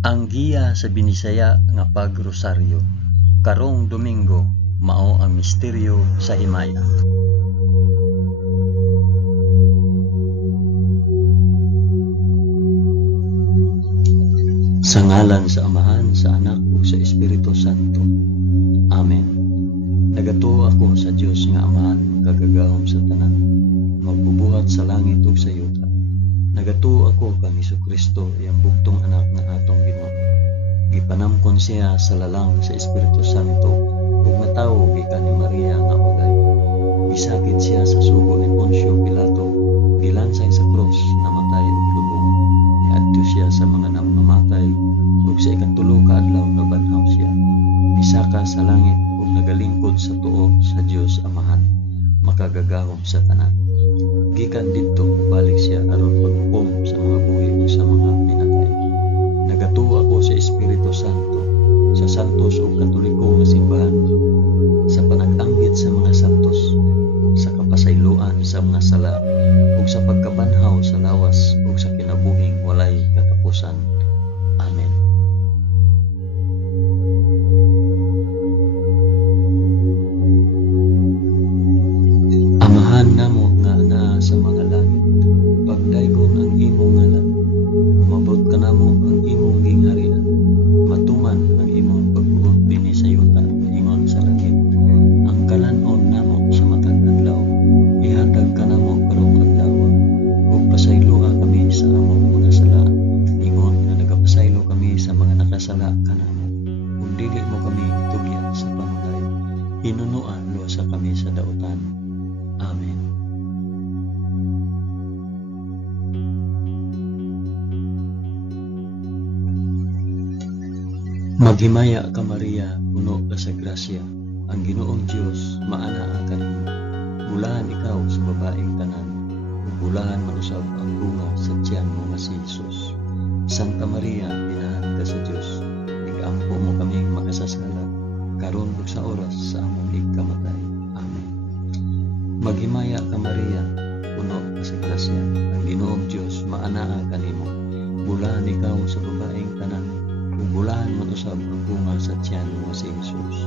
Ang giya sa Binisaya nga pagrosaryo. Karong Domingo mao ang misteryo sa himaya. Sa ngalan sa Amahan, sa Anak ug sa Espiritu Santo. Amen. Nagatuo ako sa Dios nga Amahan kagagahom sa tanan, magbubuhat sa langit ug sa yuta. Nagatuo ako kang Hesukristo, iyang bugtong anak nga atong Ginoo. Gipanamkon siya sa lalang sa Espiritu Santo ug natawo gikan ni Maria nga ulay. Gisakit siya sa sugo ni Poncio Pilato, gilansay sa krus, namatay ug lubong. Niadto siya sa mga namamatay ug sa ikatulo ka adlaw nabanhaw siya. Misaka sa langit ug nagalingkod sa tuo sa Dios Amahan, makagagahom sa tanan. Gikan didto mobalik siya aron paghukom sa mga buhi ug sa mga pinatay. Nagatuo ako sa Espiritu Santo, sa santos ug katoliko nga simbahan, sa panag-anggit sa mga santos, sa kapasayloan sa mga sala, ug sa pagkabanhaw sa lawas ug sa kinabuhing walay katapusan. Amen. Amahan namo nga naa sa mga langit, pagdaygon ang imong ngalan, umabot ka namo ang imong gingharian, matuman ang imong pagbuot dinhi sa yuta ingon sa langit. Ang kalanon namo sa matag adlaw, ihatag ka namo karong adlaw, ug pasayloa kami sa among mga sala, ingon nga nagapasaylo kami sa mga nakasala kanamo, ug dili mo kami itugyan sa panulay, hinunoan luwasa kami sa dautan. Amen. Maghimaya ka Maria, puno ka sa grasya, ang Ginoong Dios maanaa kanimo. Bulahan ikaw sa babaeng tanan, ug bulahan manusab ang bunga sa tiyan mo nga si Jesus. Santa Maria, inahan ka sa Dios, igampo mo kaming makasasala, karon ug sa oras sa among ikamatay. Amen. Maghimaya ka Maria, puno ka sa grasya, ang Ginoong Dios maanaa kanimo. Bulahan ikaw sa babaeng tanan, ug bulahan matusab ang bunga sa tiyan mo si Jesus.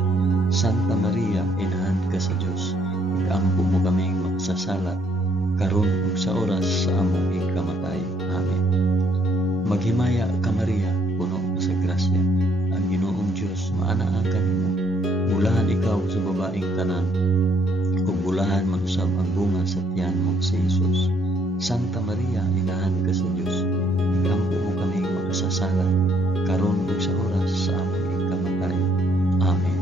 Santa Maria, inahan ka sa Dios, igampo mo kaming makasasala, karon ug sa oras sa among ikamatay. Amen. Maghimaya ka Maria, puno ka sa grasya, ang Ginoong Dios maanaa kanimo. Bulahan ikaw sa babaeng tanan, ug bulahan manusab ang bunga sa tiyan mo si Jesus. Santa Maria, inahan ka sa Dios, igampo mo kaming makasasala, karon ug sa oras sa among ikamatay. Amen.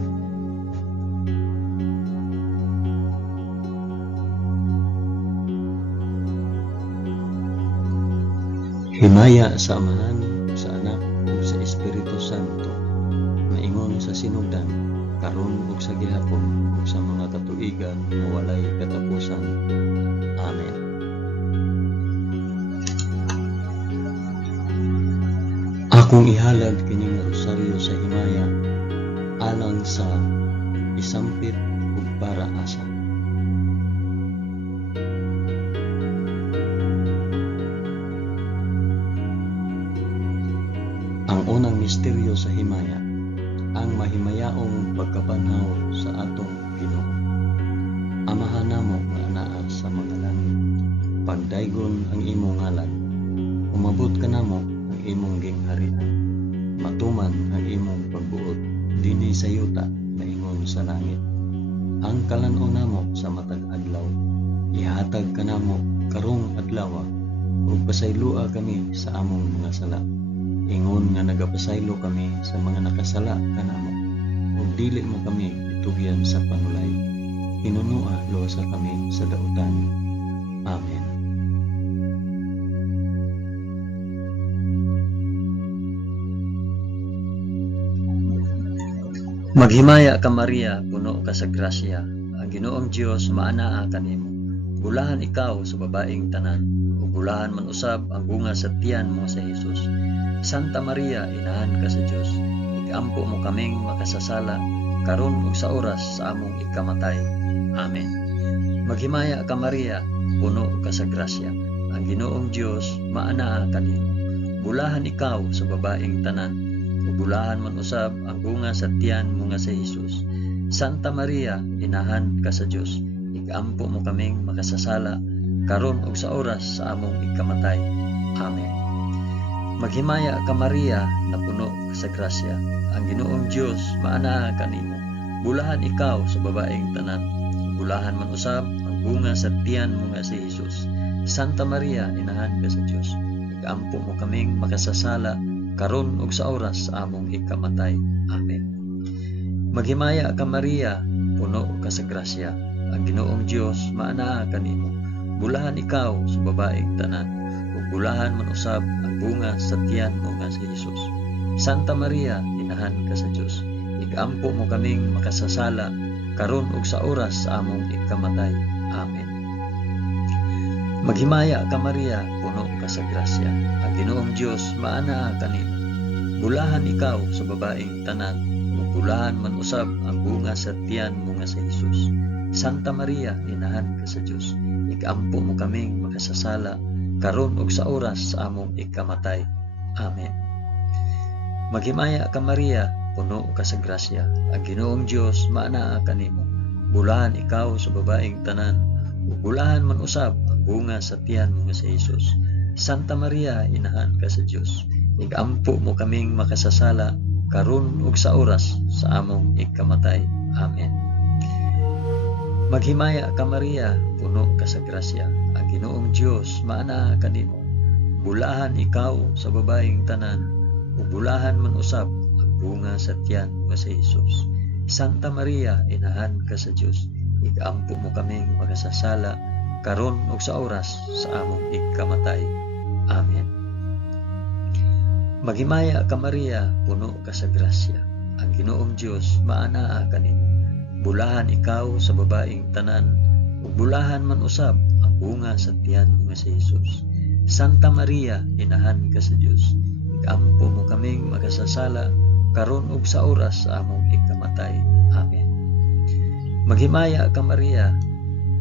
Himaya sa Amahan, sa Anak ug sa Espiritu Santo, maingon sa sinugdan, karon ug sa gihapon ug sa mga katuigan nga walay katapusan. Amen. Akong ihalad kining rosaryo sa himaya, alang sa isampit ug para asa. Ang unang misteryo sa himaya, ang mahimayaong pagkabanhaw sa atong Ginoo. Amahan namo nga anaa sa mga langit, pagdaygon ang imong ngalan, umabot ka namo ang imong gingharian, matuman ang imong pagbuot dinhi sa yuta maingon sa langit. Ang kalanon namo sa matag adlaw, ihatag ka namo karong adlaw, ug pasayloa kami sa among mga sala, ingon nga nagapasaylo kami sa mga nakasala kanamo, ug dili mo kami itugyan sa panulay, hinunoa luwasa kami sa dautan. Amen. Maghimaya ka Maria, puno ka sa grasya, ang Ginoong Dios maanaa kanimo. Bulahan ikaw sa babaeng tanan, ug bulahan man usab ang bunga sa tiyan mo sa Jesus. Santa Maria, inahan ka sa Dios, igampo mo kaming makasasala, karon ug sa oras sa among ikamatay. Amen. Maghimaya ka Maria, puno ka sa grasya, ang Ginoong Dios maanaa kanimo. bulahan ikaw sa babaeng tanan, ug bulahan man usab ang bunga sa tiyan mo nga si Jesus. Santa Maria, inahan ka sa Dios, igampo mo kaming makasasala, karon ug sa oras sa among ikamatay. Amen. Maghimaya ka Maria, na puno ka sa grasya, ang Ginoong Dios maanaa kanimo. Bulahan ikaw sa babaeng tanan, bulahan man usab ang bunga sa tiyan mo nga si Jesus. Santa Maria, inahan ka sa Dios, igampo mo kaming makasasala, karon ug sa oras sa among ikamatay. Amen. Maghimaya ka Maria, puno ka sa grasya, ang Ginoong Dios maanaa kanimo. Bulahan ikaw sa babaeng tanan, ug bulahan man usab ang bunga sa tiyan mo nga si Jesus. Santa Maria, inahan ka sa Dios, igampo mo kaming makasasala, karon ug sa oras sa among ikamatay. Amen. Maghimaya ka Maria, puno ka sa grasya, ang Ginoong Dios maanaa kanimo. Bulahan ikaw sa babaeng tanan, bulahan man usab ang bunga sa tiyan mo nga si Jesus. Santa Maria, inahan ka sa Dios, igampo mo kaming makasasala, karon ug sa oras sa among ikamatay. Amen. Maghimaya ka Maria, puno ka sa grasya, ang Ginoong Dios maanaa kanimo. Bulahan ikaw sa babaeng tanan, ug bulahan man usab ang bunga sa tiyan mo nga si Jesus. Santa Maria, inahan ka sa Dios, igampo mo kaming makasasala, karon ug sa oras sa among ikamatay. Amen. Maghimaya ka Maria, puno ka sa grasya, ang Ginoong Dios maanaa kanimo. Bulahan ikaw sa babaeng tanan, ug bulahan man usab ang bunga sa tiyan mo si Jesus. Santa Maria, inahan ka sa Dios, igampo mo kaming makasasala, karon ug sa oras sa among ikamatay. Amen. Maghimaya ka Maria, puno ka sa grasya, ang Ginoong Dios maanaa kanimo. Bulahan ikaw sa babaeng tanan, ug bulahan man usab ang bunga sa tiyan mo si Jesus. Santa Maria, inahan ka sa Dios, igampo mo kaming makasasala, karon ug sa oras sa among ikamatay. Amen. Maghimaya ka Maria,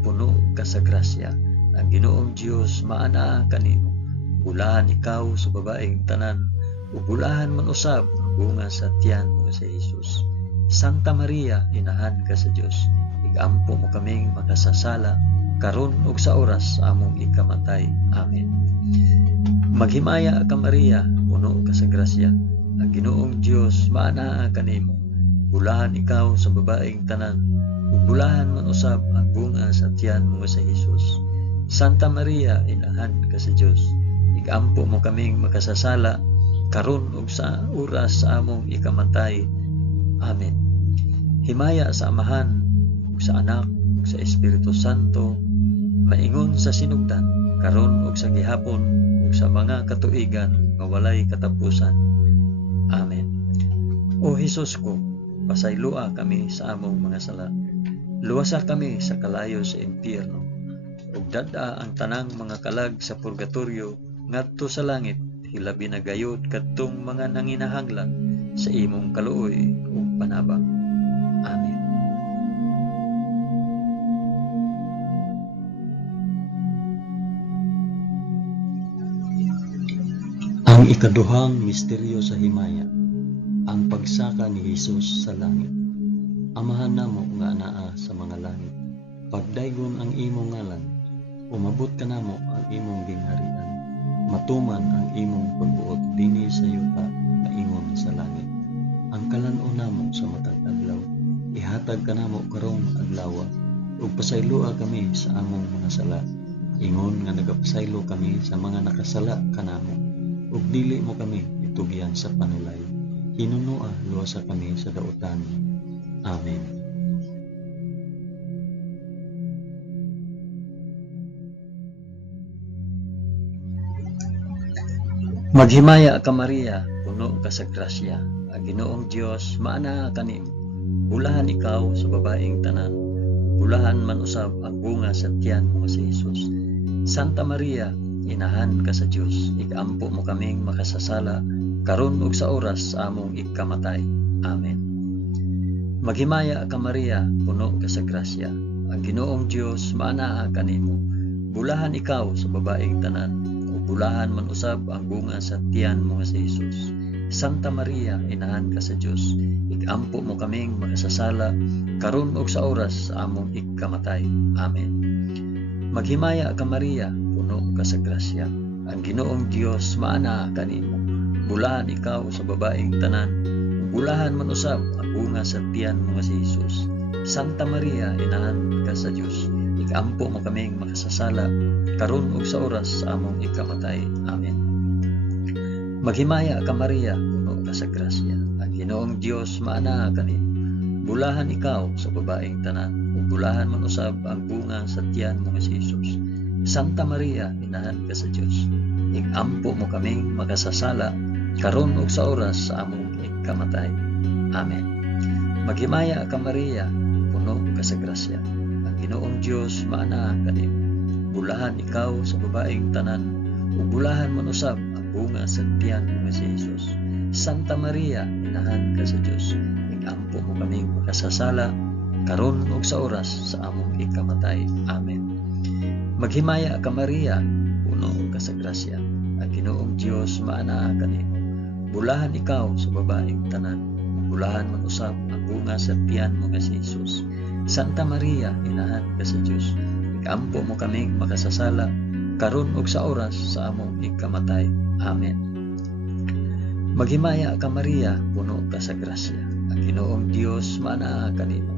puno ka sa grasya, ang Ginoong Dios maanaa kanimo. Bulahan ikaw sa babaeng tanan, ug bulahan man usab ang bunga sa tiyan mo si Jesus. Santa Maria, inahan ka sa Dios, igampo mo kaming makasasala, karon ug sa oras sa among ikamatay. Amen. Maghimaya ka Maria, puno ka sa grasya, ang Ginoong Dios maanaa kanimo. Bulahan ikaw sa babaeng tanan, ug bulahan man usab ang bunga sa tiyan mo si Jesus. Santa Maria, inahan ka sa Dios, igampo mo kaming makasasala, karon ug sa oras sa among ikamatay. Amen. Himaya sa Amahan, ug sa Anak, ug sa Espiritu Santo, maingon sa sinugdan, karon ug sa gihapon, ug sa mga katuigan nga walay katapusan. Amen. O Hesus ko, pasaylua kami sa among mga sala. Luwasa kami sa kalayo sa impyerno, ug dad-a ang tanang mga kalag sa purgatorio ngadto sa langit, hilabi na gayud kadtong mga nanginahanglan sa imong kaluoy ug panabang. Amen. Ang ikaduhang misteryo sa himaya, ang pagsaka ni Jesus sa langit. Amahan namo nga anaa sa mga langit, pagdaygon ang imong ngalan, umabot ka namo ang imong gingharian. Matuman ang imong pagbuot dinhi sa yuta nga ingon sa langit. Ang kalan-o namo sa matag adlaw, ihatag ka namo karong adlaw, ug pasayloa kami sa among mga sala. Ingon nga nagapasaylo kami sa mga nakasala kanamo, ug dili mo kami itugyan sa panulay. Hinunoa luwasa kami sa dautan. Amen. Maghimaya ka Maria, puno ka sa grasya, ang Ginoong Dios maanaa kanimo. Bulahan ikaw sa babaeng tanan, bulahan man usab ang bunga sa tiyan mo si Jesus. Santa Maria, inahan ka sa Dios, igampo mo kaming makasasala, karon ug sa oras sa among ikamatay. Amen. Maghimaya ka Maria, puno ka sa grasya, ang Ginoong Dios maanaa kanimo. Bulahan ikaw sa babaeng tanan, ug bulahan man usab ang bunga sa tiyan mo nga si Jesus. Santa Maria, inahan ka sa Dios, igampo mo kaming makasasala karon ug sa oras sa among ikamatay. Amen. Maghimaya ka Maria, puno ka sa grasya. Ang Ginoong Dios maana kanimo. Bulahan ikaw sa babaeng tanan, ug bulahan man usab ang bunga sa tiyan mo nga si Jesus. Santa Maria, inahan ka sa Dios, igampo mo kaming makasasala karon ug sa oras sa among ikamatay. Amen. Maghimaya ka Maria, puno ka sa grasya. Ang Ginoong Dios maana kanimo. Bulahan ikaw sa babaeng tanan, ug bulahan man usab ang bunga sa tiyan mo nga si Jesus. Santa Maria, inahan ka sa Dios, igampo mo kaming makasasala karon ug sa oras sa among ikamatay. Amen. Maghimaya ka Maria, puno ka sa grasya. Ang Ginoong Dios maana kanimo. Bulahan ikaw sa babaeng tanan, ug bulahan man usab bunga sa tiyan mo nga si Jesus. Santa Maria, inahan ka sa Dios, igampo mo kaming makasasala karon ug sa oras sa among ikamatay. Amen. Maghimaya ka Maria, puno ka sa grasya. Ang Ginoong Dios maana kanimo. Bulahan ikaw sa babaeng tanan, ug bulahan man usab ang bunga sa tiyan mo nga si Jesus. Santa Maria, inahan ka sa Dios, igampo mo kaming makasasala karon ug sa oras sa among ikamatay. Amen. Maghimaya ka Maria, puno ka sa grasya. Ang Ginoong Dios maana kanimo.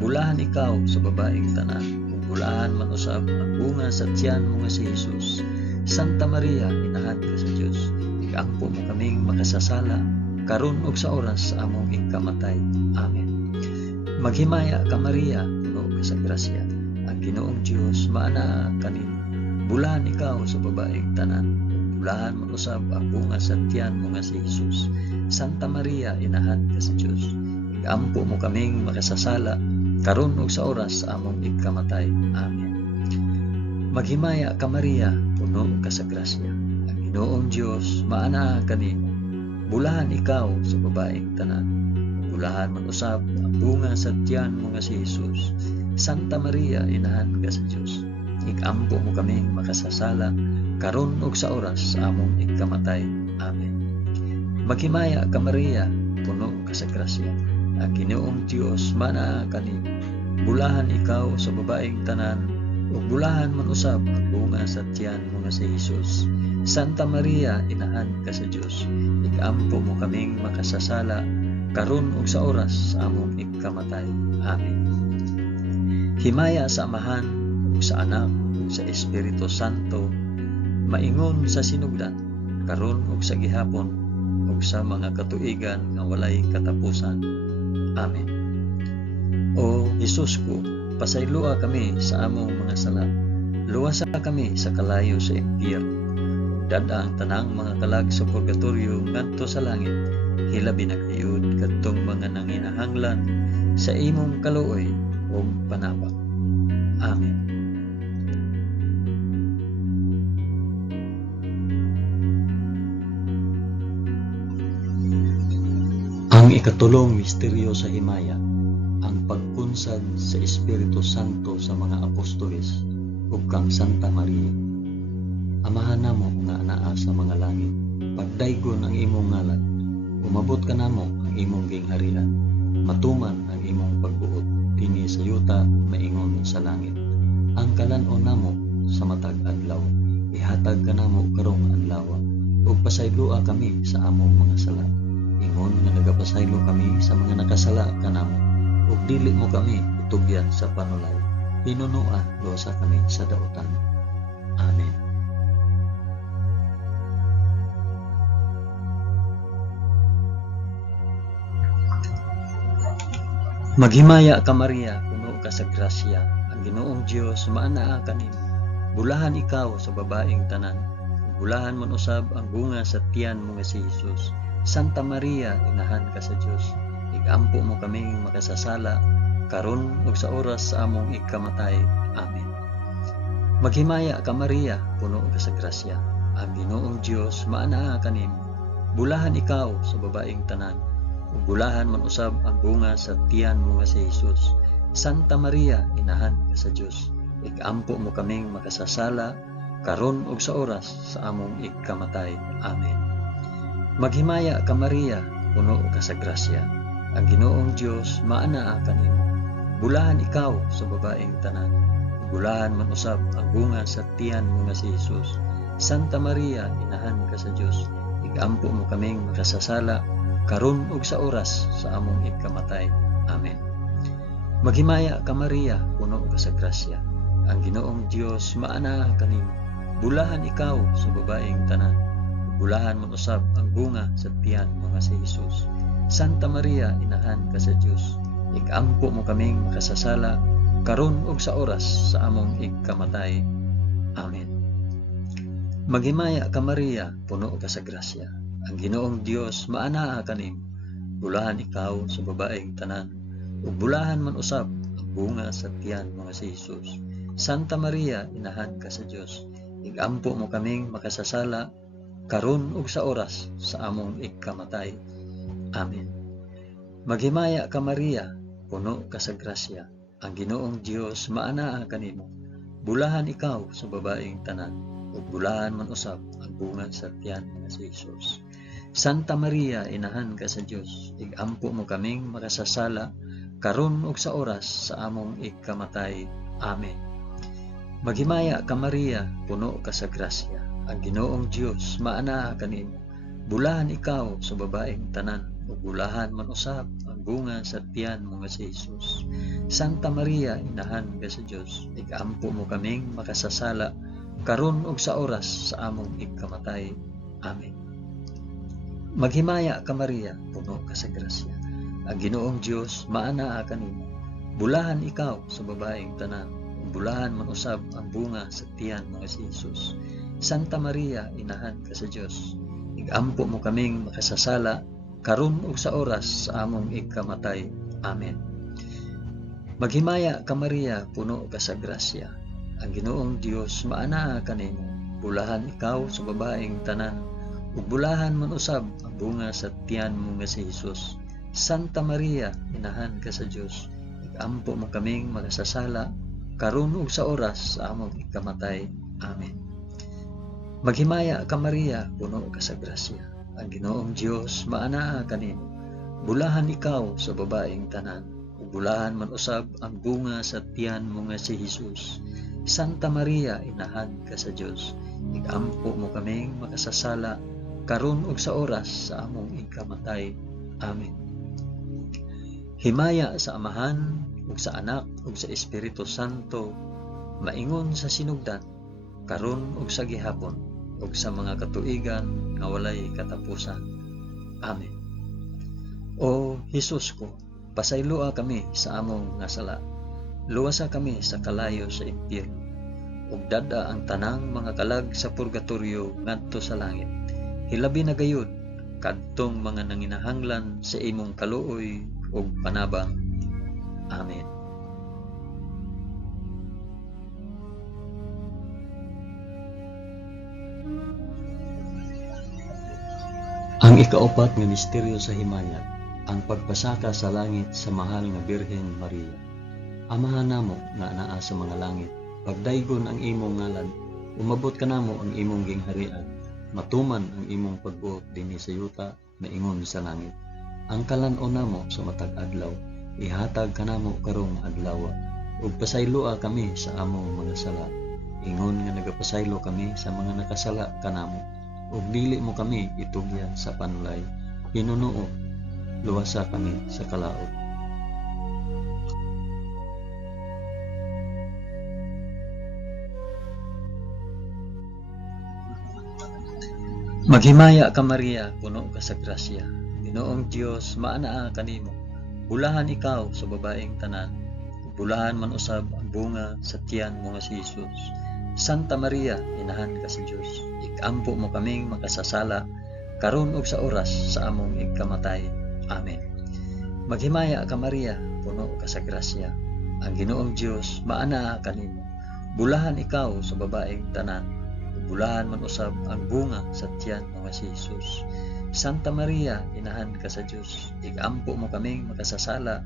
Bulahan ikaw sa babaeng tanan, ug bulahan man usab ang bunga sa tiyan mo nga si Jesus. Santa Maria, inahan ka sa Dios, igampo mo kaming makasasala karon ug sa oras sa among ikamatay. Amen. Maghimaya ka Maria, puno ka sa grasya. Ang Ginoong Dios maana kanimo. Bulahan ikaw sa babaeng tanan, bulahan man usab ang bunga sa tiyan mo nga si Jesus. Santa Maria, inahan ka sa Dios, igampo mo kaming makasasala karon ug sa oras sa among ikamatay. Amen. Maghimaya ka Maria, puno ka sa grasya. Ang Ginoong Dios maana kanimo. Bulahan ikaw sa babaeng tanan, bulahan man usab ang bunga sa tiyan mo nga si Jesus. Santa Maria, inahan ka sa Dios, igampo mo kaming makasasala karon ug sa oras sa among ikamatay. Amen. Maghimaya ka Maria, puno ka sa grasya. Ang Ginoong Dios maana kanimo. Bulahan ikaw sa babaeng tanan, ug bulahan man usab ang bunga sa tiyan mo nga si Jesus. Santa Maria, inahan ka sa Dios, igampo mo kaming makasasala karon ug sa oras sa among ikamatay. Amen. Himaya sa Amahan, sa Anak, ug sa Espiritu Santo, maingon sa sinugdan, karon ug sa gihapon, ug sa mga katuigan nga walay katapusan. Amen. O Jesus ko, pasaylua kami sa among mga sala, luwasa kami sa kalayo sa impyerno, dada ang tanang mga kalag sa purgatorio ngadto sa langit, hilabi na kayud kadtong mga nanginahanglan sa imong kaluoy ug panabang. Amen. Ang ikatulong misteryo sa himaya, ang pagkunsad sa Espiritu Santo sa mga apostoles ug kang Santa Maria. Amahan namo nga anaa sa mga langit, pagdaygon ang imong ngalan, umabot ka namo ang imong gingharian, matuman ang imong pagbuot dinhi sa yuta maingon sa langit. Ang kalan-on namo sa matag adlaw, ihatag ka namo karong adlaw, ug pasaylua kami sa among mga sala. Ingon nga nagapasaylo kami sa mga nakasala kanamo, ug dili mo kami itugyan sa panulay. Hinunua losa kami sa dautan. Amen. Maghimaya ka Maria, puno ka sa grasya. Ang Ginoong Dios maanaa kanimo. Bulahan ikaw sa babaeng tanan, bulahan man usab ang bunga sa tiyan mo nga si Jesus. Santa Maria, inahan ka sa Dios, igampo mo kaming makasasala karon ug sa oras sa among ikamatay. Amen. Maghimaya ka Maria, puno ka sa grasya. Ang Ginoong Dios maanaa kanimo. Bulahan ikaw sa babaeng tanan, ug bulahan man usab ang bunga sa tiyan mo nga si Jesus. Santa Maria, inahan ka sa Dios, igampo mo kaming makasasala karon ug sa oras sa among ikamatay. Amen. Maghimaya ka Maria, puno ka sa grasya. Ang Ginoong Dios maanaa kanimo. Bulahan ikaw sa babaeng tanan. Bulahan man usab ang bunga sa tiyan mo nga si Jesus. Santa Maria, inahan ka sa Dios. Igampo mo kaming makasasala karon ug sa oras sa among ikamatay. Amen. Maghimaya ka Maria, puno ka sa grasya. Ang Ginoong Dios maanaa kanimo. Bulahan ikaw sa babaeng tanan. Bulahan man usab ang bunga sa tiyan mo nga si Jesus. Santa Maria, inahan ka sa Dios. Igampo mo kaming makasasala karon ug sa oras sa among ikamatay. Amen. Maghimaya ka Maria, puno ka sa grasya. Ang Ginoong Dios maanaa kanimo. Bulahan ikaw sa babaeng tanan. Ug bulahan man usab ang bunga sa tiyan mo nga si Jesus. Santa Maria, inahan ka sa Dios. Igampo mo kaming makasasala karon ug sa oras sa among ikamatay. Amen. Maghimaya ka Maria, puno ka sa grasya. Ang Ginoong Dios maanaa kanimo. Bulahan ikaw sa babaeng tanan, ug bulahan man usab ang bunga sa tiyan nga si Jesus. Santa Maria, inahan ka sa Dios. Igampo mo kaming makasasala karon ug sa oras sa among ikamatay. Amen. Maghimaya ka Maria, puno ka sa grasya. Ang Ginoong Dios maanaa kanimo. Bulahan ikaw sa babaeng tanan, ug bulahan man usab ang bunga sa tiyan mo nga si Jesus. Santa Maria, inahan ka sa Dios. Igampo mo kaming makasasala karon ug sa oras sa among ikamatay. Amen. Maghimaya ka Maria, puno ka sa grasya. Ang Ginoong Dios maanaa kanimo. Bulahan ikaw sa babaeng tanan, ug bulahan man usab ang bunga sa tiyan mo nga si Jesus. Santa Maria, inahan ka sa Dios. Igampo mo kaming makasasala karon ug sa oras sa among ikamatay. Amen. Maghimaya ka Maria, puno ka sa grasya. Ang Ginoong Dios maanaa kanimo. Bulahan ikaw sa babaeng tanan, ug bulahan man usab ang bunga sa tiyan mo nga si Jesus. Santa Maria, inahan ka sa Dios. Igampo mo kaming makasasala karon ug sa oras sa among ikamatay. Amen. Maghimaya ka Maria, puno ka sa grasya. Ang Ginoong Dios maanaa kanimo. Bulahan ikaw sa babaeng tanan, ug bulahan man usab ang bunga sa tiyan mo nga si Jesus. Santa Maria, inahan ka sa Dios. Igampo mo kaming makasasala karon ug sa oras sa among ikamatay. Amen. Himaya sa Amahan ug sa Anak ug sa Espiritu Santo, maingon sa sinugdan, karon ug sa gihapon, ug sa mga katuigan nga walay katapusan. Amen. O Hesus ko, pasayloa kami sa among nga sala. Luwasa kami sa kalayo sa impyerno, ug dada ang tanang mga kalag sa purgatorio ngadto sa langit. Hilabi na gayud kadtong mga nanginahanglan sa imong kaluoy ug panabang. Amen. Ang ikaapat nga misteryo sa himaya, ang pagpasaka sa langit sa mahal nga Birhen Maria. Amahan namo nga anaa sa mga langit, pagdaygon ang imong ngalan, umabot ka namo ang imong gingharian, matuman ang imong pagbuot dinhi sa yuta na ingon sa langit. Ang kalan-on namo sa matag adlaw, ihatag kanamo karong adlaw, ug pasayloa kami sa among mga sala. Ingon nga nagapasaylo kami sa mga nakasala kanamo, ug dili mo kami itugyan sa panulay. Hinunuo, luwasa kami sa kalaot. Maghimaya ka Maria, puno ka sa grasya. Ginoong Dios maanaa kanimo. Bulahan ikaw sa babaeng tanan, bulahan man usab ang bunga sa tiyan mo nga si Jesus. Santa Maria, inahan ka sa Dios. Igampo mo kaming makasasala karon ug sa oras sa among ikamatay. Amen. Maghimaya ka Maria, puno ka sa grasya. Ang Ginoong Dios maanaa kanimo. Bulahan ikaw sa babaeng tanan, bulahan man usab ang bunga sa tiyan mo nga si Jesus. Santa Maria, inahan ka sa Dios. Igampo mo kaming makasasala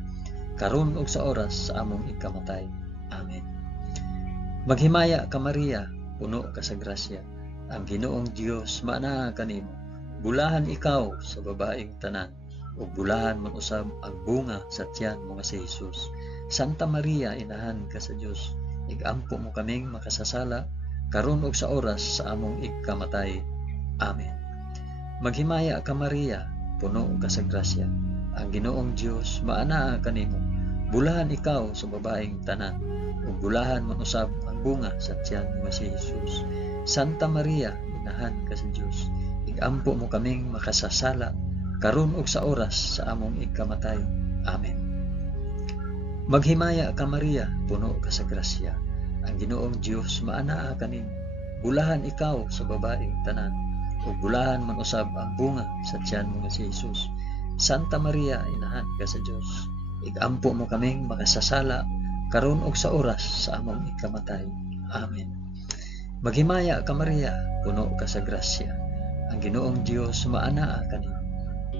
karon ug sa oras sa among ikamatay. Amen. Maghimaya ka Maria, puno ka sa grasya. Ang Ginoong Dios maanaa kanimo. Bulahan ikaw sa babaeng tanan, ug bulahan man usab ang bunga sa tiyan mo nga si Jesus. Santa Maria, inahan ka sa Dios, igampo mo kaming makasasala karon ug sa oras sa among igkamatay. Amen. Maghimaya ka Maria, puno ka sa grasya. Ang Ginoong Dios maanaa kanimo. Bulahan ikaw sa babaeng tanan, ug bulahan man usab ang bunga sa tiyan mo nga si Jesus. Santa Maria, inahan ka sa Dios, igampo mo kaming makasasala karon ug sa oras sa among igkamatay. Amen. Maghimaya ka Maria, puno ka sa grasya. Ang Ginoong Dios maanaa kanimo. Bulahan ikaw sa babaeng tanan, ug bulahan man usab ang bunga sa tiyan mo nga si Jesus. Santa Maria, inahan ka sa Dios, igampo mo kaming makasasala karon ug sa oras sa among igkamatay. Amen. Maghimaya ka Maria, puno ka sa grasya. Ang Ginoong Dios maanaa kanimo.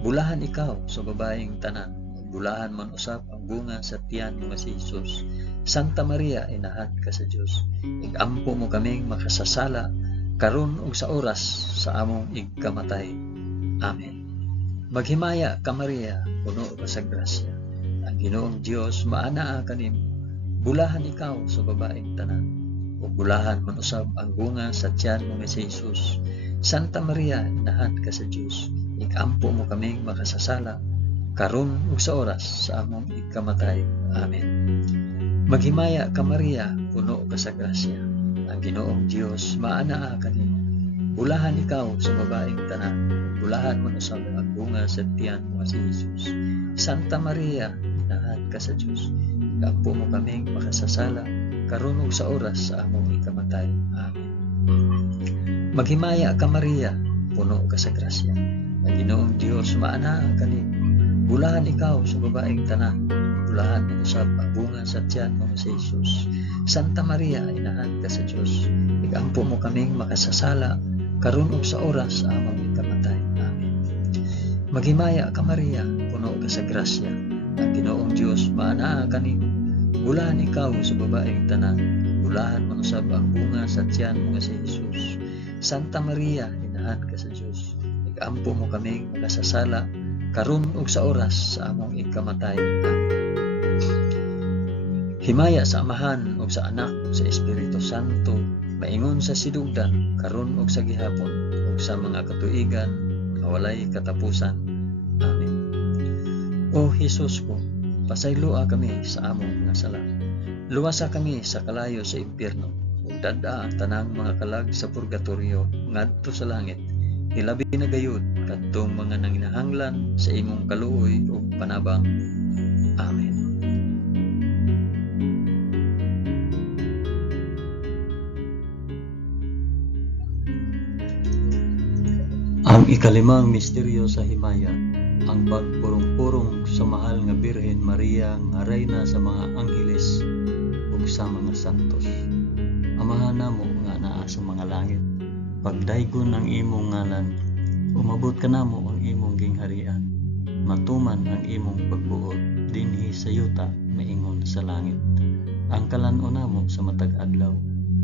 Bulahan ikaw sa babaeng tanan, bulahan man usab ang bunga sa tiyan mo nga si Jesus. Santa Maria, inahan ka sa Dios, igampo mo kaming makasasala karon ug sa oras sa among igkamatay. Amen. Maghimaya ka Maria, puno ka sa grasya. Ang Ginoong Dios maanaa kanimo. Bulahan ikaw sa babaeng tanan, ug bulahan man usab ang bunga sa tiyan mo nga si Jesus. Santa Maria, inahan ka sa Dios, igampo mo kaming makasasala karon ug sa oras sa among igkamatay. Amen. Maghimaya ka Maria, puno ka sa grasya. Ang Ginoong Dios maanaa kanimo. Bulahan ikaw sa babaeng tanan, bulahan man usab ang bunga sa tiyan mo nga si Jesus. Santa Maria, inahan ka sa Dios, igampo mo kaming makasasala karon ug sa oras sa among ikamatay. Amen. Maghimaya ka Maria, puno ka sa grasya. Ang Ginoong Dios maanaa kanimo. Bulahan ikaw sa babaeng tanan, bulahan man usab ang bunga sa tiyan mo nga si Jesus. Santa Maria, inahan ka sa Dios, igampo mo kaming makasasala karon ug sa oras sa among ikamatay. Amen. Maghimaya ka Maria, puno ka sa grasya. Ang Ginoong Dios maanaa kanimo. Bulahan ikaw sa babaeng tanan, bulahan man usab ang bunga sa tiyan mo nga si Jesus. Santa Maria, inahan ka sa Dios, igampo mo kaming makasasala karon ug sa oras sa among ikamatay. Amen. Himaya sa Amahan ug sa Anak ug sa Espiritu Santo, maingon sa sidugdan karon ug sa gihapon ug sa mga katuigan nga walay katapusan. Amen. O Jesus ko, pasayloa kami sa among mga sala. Luwasa kami sa kalayo sa impyerno, ug dad-a ang tanang mga kalag sa purgatorio ngadto sa langit. Hilabi na gayud kadtong mga nanginahanglan sa imong kaluoy ug panabang. Amen. Ang ikalimang misteryo sa himaya, ang pagpurong-purong sa mahal nga Birhen Maria nga reyna sa mga angheles ug sa mga santos. Amahan namo nga naa sa mga langit, pagdaygon ang imong ngalan, umabot ka namo ang imong gingharian, matuman ang imong pagbuot dinhi sa yuta maingon sa langit. Ang kalan-o namo sa matag adlaw,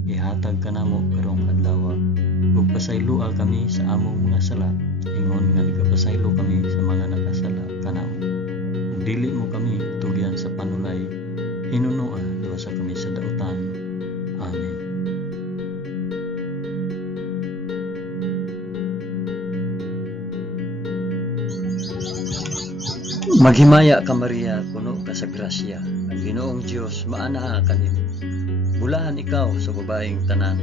ihatag ka namo karong adlaw, ug pasaylua kami sa among mga sala, ingon nga nagapasaylo kami sa mga nakasala kanamo. Ug dili mo kami tugyan sa panulay, hinunoa luwasa kami sa dautan. Amen. Maghimaya ka Maria, puno ka sa grasya. Ang Ginoong Dios maanaa kanimo. Bulahan ikaw sa babaeng tanan,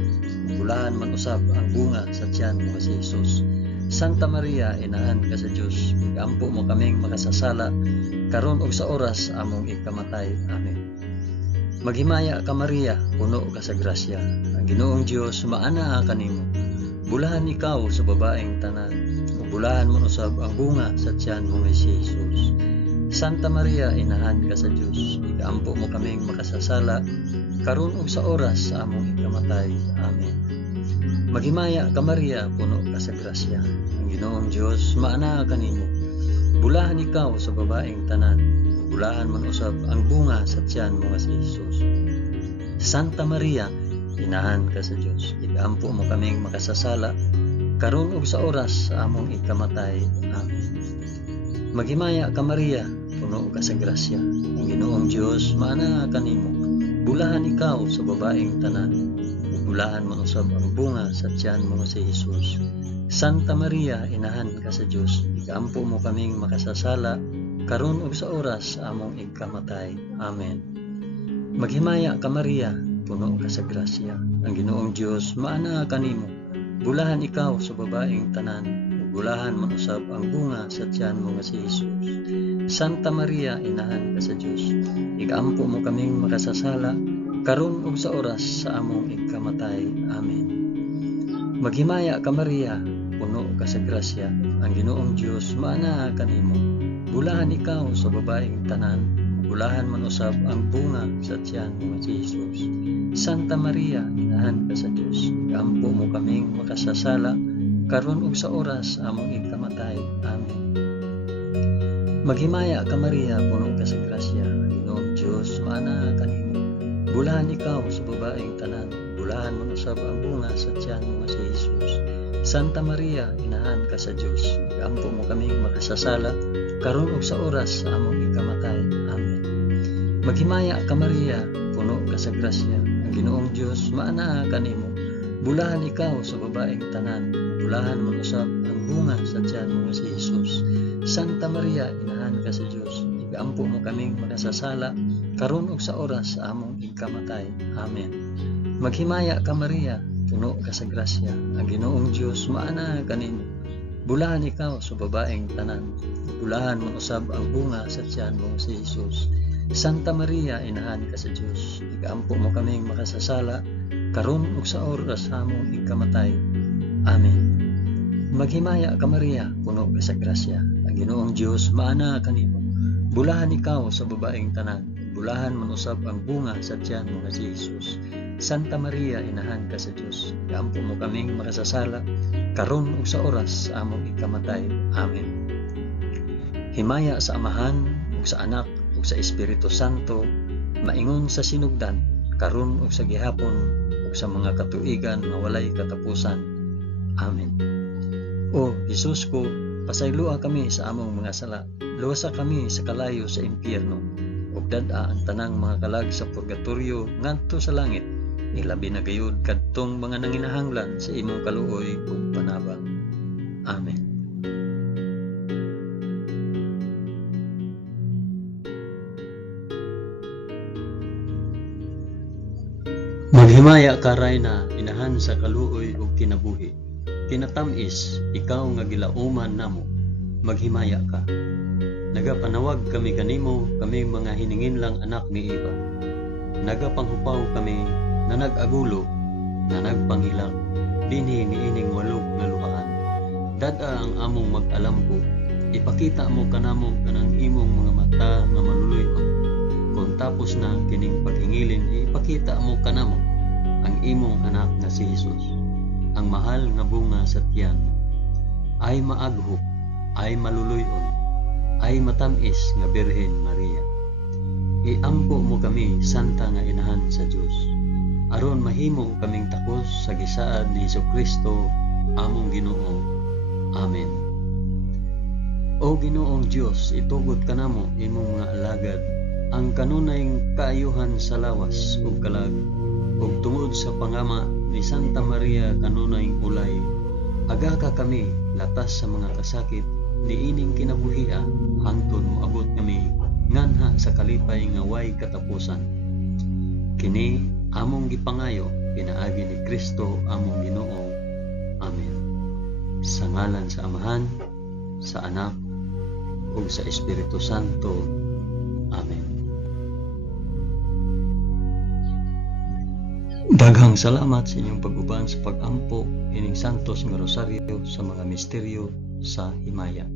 bulahan man usab ang bunga sa tiyan mo nga si Jesus. Santa Maria, inahan ka sa Dios, igampo mo kaming makasasala karon ug sa oras sa among ikamatay. Amen. Maghimaya ka Maria, puno ka sa grasya. Ang Ginoong Dios maanaa kanimo. Bulahan ikaw sa babaeng tanan, ug bulahan man usab ang bunga sa tiyan mo nga si Jesus. Santa Maria, inahan ka sa Dios, igampo mo kaming makasasala karon ug sa oras sa among ikamatay. Amen. Maghimaya ka Maria, puno ka sa grasya. Ang Ginoong Dios maanaa kanimo. Bulahan ikaw sa babaeng tanan, bulahan man usab ang bunga sa tiyan mo nga si Jesus. Santa Maria, inahan ka sa Dios. Igampo mo kaming makasasala karon ug sa oras sa among ikamatay. Amen. Maghimaya ka Maria, puno ka sa grasya. Ang Ginoong Dios maana kanimo. Bulahan ikaw sa babaeng tanan. Ug bulahan man usab ang bunga sa tiyan mo si Jesus. Santa Maria, inahan ka sa Dios. Igampo mo kaming makasasala karon ug sa oras sa among ikamatay. Amen. Maghimaya ka Maria, puno ka sa grasya. Ang Ginoong Dios maana kanimo. Bulahan ikaw sa babaeng tanan, ug bulahan man usab ang bunga sa tiyan mo nga si Jesus. Santa Maria, inahan ka sa Dios. Igampo mo kaming makasasala karon ug sa oras sa among ikamatay. Amen. Maghimaya ka Maria, puno ka sa grasya. Ang Ginoong Dios maana kanimo. Bulahan ikaw sa babaeng tanan, bulahan man usab ang bunga sa tiyan mo si Jesus. Santa Maria, inahan ka sa Dios. Igampo mo kaming makasasala karon ug sa oras sa among ikamatay. Amen. Maghimaya ka Maria, puno ka sa grasya. Ang Ginoong Dios maana kanimo. Bulahan ikaw sa babaeng tanan, bulahan man usab ang bunga sa tiyan mo si Jesus. Santa Maria, inahan ka sa Dios. Igampo mo kaming makasasala karon ug sa oras sa among ikamatay. Amen. Maghimaya ka Maria, puno ka sa grasya. Ang Ginoong Dios maana kanimo. Bulahan ikaw sa babaeng tanan, bulahan man usab ang bunga sa tiyan mo si Jesus. Santa Maria, inahan ka sa Dios. Igampo mo kaming makasasala karon ug sa oras sa among ikamatay. Amen. Maghimaya ka Maria, puno ka sa grasya. Ang Ginoong Dios maana kanimo. Bulahan ikaw sa babaeng tanan, bulahan man usab ang bunga sa tiyan mo si Jesus. Santa Maria, inahan ka sa Dios. Igampo mo kaming makasasala karon ug sa oras sa among ikamatay. Amen. Maghimaya ka Maria, puno ka sa grasya. Ang Ginoong Dios maana kanimo. Bulahan ikaw sa babaeng tanan, bulahan man usab ang bunga sa tiyan mo nga si Jesus. Santa Maria, inahan ka sa Dios. Igampo mo kaming makasasala karon ug sa oras sa among ikamatay. Amen. Himaya sa Amahan ug sa Anak ug sa Espiritu Santo, maingon sa sinugdan karon ug sa gihapon ug sa mga katuigan nga walay katapusan. Amen. O Jesus ko, pasayloa kami sa among mga sala, luwasa kami sa kalayo sa impyerno, ug dad-a ang tanang mga kalag sa purgatorio ngadto sa langit, ilabi na gayud kadtong mga nanginahanglan sa imong kaluoy ug panabang. Amen. Maghimaya ka Rayna, inahan sa kaluoy ug kinabuhi. Kinatamis, ikaw nga gilauman namo. Maghimaya ka. Nagapanawag kami kanimo, kami mga hiningin lang anak ni Eva. Nagapanghupaw kami na nag-agulo, na nagpanghilang, dinhi niining walog nga luhaan. Dad-a ang among mag-alampo, ipakita mo kanamo kanang imong mga mata nga maluluyon. Kung tapos na kining paghingilin, ipakita mo kanamo ang imong anak na si Jesus. Ang mahal nga bunga sa tiyan, ay maaghok, ay maluluyon, ay matamis nga Birhen Maria. Iampo mo kami, Santa nga inahan sa Dios, aron mahimo kaming takos sa gisaad ni Jesucristo, among Ginoo. Amen. O Ginoong Dios, itugod kanamo imong mga alagad ang kanunayng kaayuhan sa lawas ug kalag, ug tungod sa pangama ni Santa Maria kanunayng ulay, aga ka kami latas sa mga kasakit niining kinabuhia, hangtod moabot kami nganha sa kalipay nga way katapusan. Kini among gipangayo pinaagi ni Kristo among Ginoo. Amen. Sa ngalan sa Amahan, sa Anak, ug sa Espiritu Santo. Amen. Daghang salamat sa inyong pag-uban sa pag-ampo ining santos nga rosaryo sa mga misteryo sa himaya.